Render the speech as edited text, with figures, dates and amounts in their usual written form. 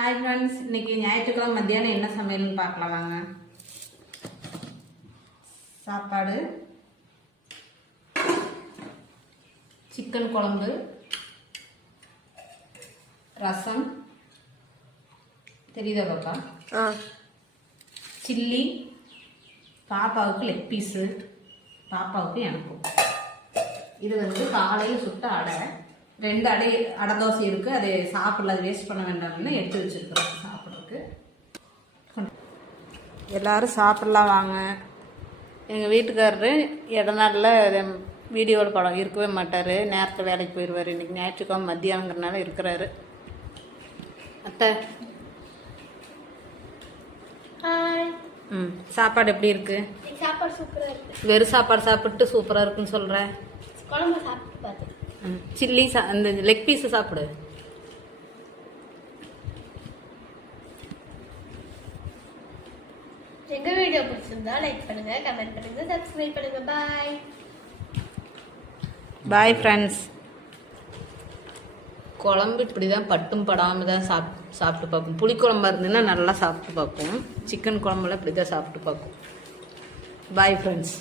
Hi friends, இன்னைக்கு ஞாயிற்றுக்கிழமை மத்தியானம் என்ன சமையல்னு பார்க்கலாம் வாங்க. சாப்பாடு, சிக்கன் குழம்பு, ரசம், தெரியுதா பாப்பா? சில்லி, பாப்பாவுக்கு லெக் பீஸு, பாப்பாவுக்கு எனக்கும். இது காலையில் சுட்ட அடை, 2 அடை தோசை இருக்குது. அதை சாப்பிடல, அது வேஸ்ட் பண்ண வேண்டாம்னு எடுத்து வச்சுருக்கிறோம் சாப்பிட்றதுக்கு. எல்லோரும் சாப்பிட்லாம் வாங்க. எங்கள் வீட்டுக்காரரு இடநாளில் வீடியோவில் படம் இருக்கவே மாட்டார், நேரத்தில் வேலைக்கு போயிடுவார். இன்றைக்கி ஞாயிற்றுக்கிழமை மத்தியானங்கிறனால இருக்கிறாரு. அத்தை, சாப்பாடு எப்படி இருக்கு? சாப்பாடு சூப்பராக இருக்கு. வெறும் சாப்பாடு சாப்பிட்டு சூப்பராக இருக்குன்னு சொல்கிறேன். குழம்பு சாப்பிட்டு பார்த்தேன். சில்லி அந்த லெக் பீஸ் சாப்பிடு. எங்க வீடியோ பிடிச்சிருந்தா லைக் பண்ணுங்க, கமெண்ட் பண்ணுங்க, சப்ஸ்கிரைப் பண்ணுங்க. பாய் பாய் ஃப்ரெண்ட்ஸ். குழம்பு இப்படி தான் பட்டும் படாமல் தான் சாப்பிட்டு பார்க்கும். புளிக்குழம்பா இருந்ததுன்னா நல்லா சாப்பிட்டு பார்க்கும். சிக்கன் குழம்புலாம் இப்படி தான் சாப்பிட்டு பார்க்கும். Bye friends.